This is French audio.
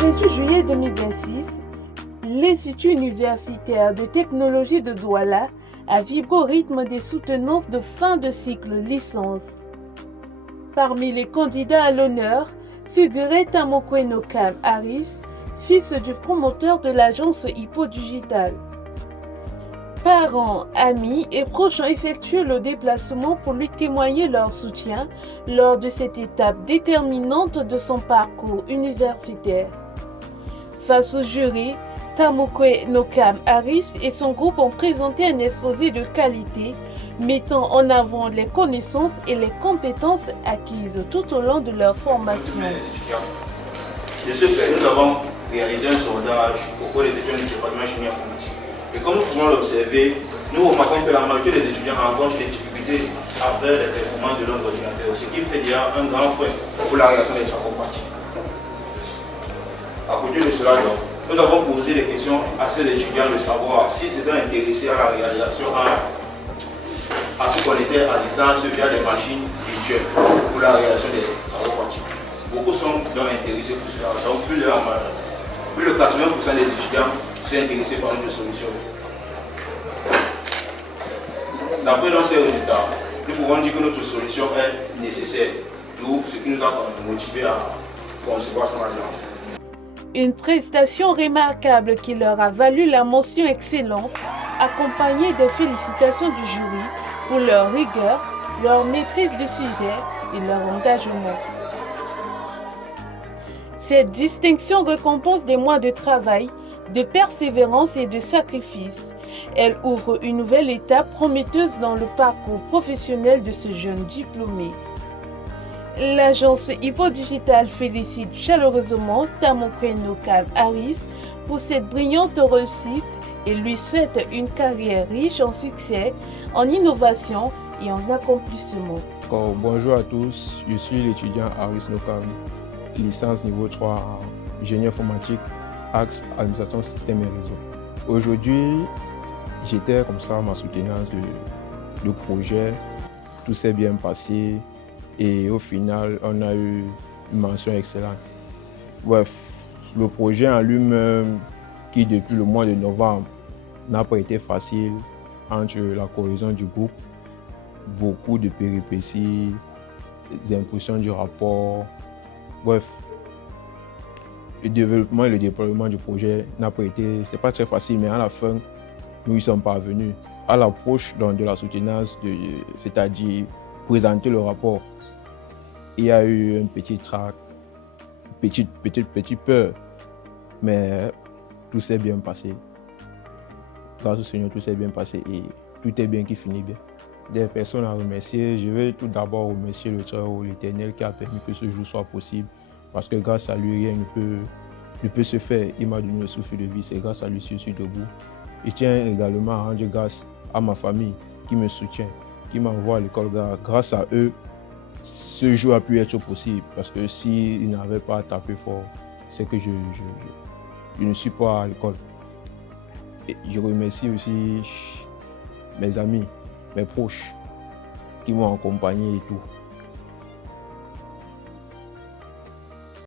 28 juillet 2026, l'Institut universitaire de technologie de Douala a vibré au rythme des soutenances de fin de cycle licence. Parmi les candidats à l'honneur figurait Tamokwe Nokam Harris, fils du promoteur de l'agence Hippo Digital. Parents, amis et proches ont effectué le déplacement pour lui témoigner leur soutien lors de cette étape déterminante de son parcours universitaire. Face au jury, Tamokwe Nokam Harris et son groupe ont présenté un exposé de qualité mettant en avant les connaissances et les compétences acquises tout au long de leur formation. De ce fait, nous avons réalisé un sondage auprès des étudiants du département de chimie informatique. Et comme nous pouvons l'observer, nous remarquons que la majorité des étudiants rencontrent des difficultés avec les performances de notre ordinateur, ce qui fait déjà un grand frein pour la réalisation des travaux pratiques. À côté de cela, donc, nous avons posé des questions à ces étudiants de savoir s'ils étaient intéressés à la réalisation, à ce qu'on était à distance via des machines virtuelles pour la réalisation des travaux pratiques. Beaucoup sont donc intéressés pour cela. Donc plus de 80% des étudiants sont intéressés par notre solution. D'après ces résultats, nous pouvons dire que notre solution est nécessaire, d'où ce qui nous a motivé à concevoir cette agence. Une prestation remarquable qui leur a valu la mention excellente, accompagnée des félicitations du jury pour leur rigueur, leur maîtrise du sujet et leur engagement. Cette distinction récompense des mois de travail, de persévérance et de sacrifice. Elle ouvre une nouvelle étape prometteuse dans le parcours professionnel de ce jeune diplômé. L'agence Hippo Digital félicite chaleureusement Tamokwe Nokam Harris pour cette brillante réussite et lui souhaite une carrière riche en succès, en innovation et en accomplissement. Bonjour à tous, je suis l'étudiant Harris Nokam, licence niveau 3 en génie informatique, axe administration système et réseau. Aujourd'hui, j'étais comme ça à ma soutenance de projet, tout s'est bien passé. Et au final, on a eu une mention excellente. Bref, le projet en lui-même, qui depuis le mois de novembre n'a pas été facile entre la cohésion du groupe, beaucoup de péripéties, des impressions du rapport. Bref, le développement et le déploiement du projet n'a pas été, c'est pas très facile, mais à la fin, nous y sommes parvenus. À l'approche de la soutenance, c'est-à-dire présenter le rapport, il y a eu un petit trac, petite peur, mais tout s'est bien passé. Grâce au Seigneur, tout s'est bien passé et tout est bien qui finit bien. Des personnes à remercier, je veux tout d'abord remercier le Très-Haut, l'Éternel qui a permis que ce jour soit possible, parce que grâce à lui, rien ne peut se faire. Il m'a donné le souffle de vie, c'est grâce à lui que je suis debout. Je tiens également à rendre grâce à ma famille qui me soutient, qui m'envoie à l'école. Grâce à eux, ce jour a pu être possible, parce que s'ils n'avaient pas tapé fort, c'est que je ne suis pas à l'école. Et je remercie aussi mes amis, mes proches qui m'ont accompagné et tout.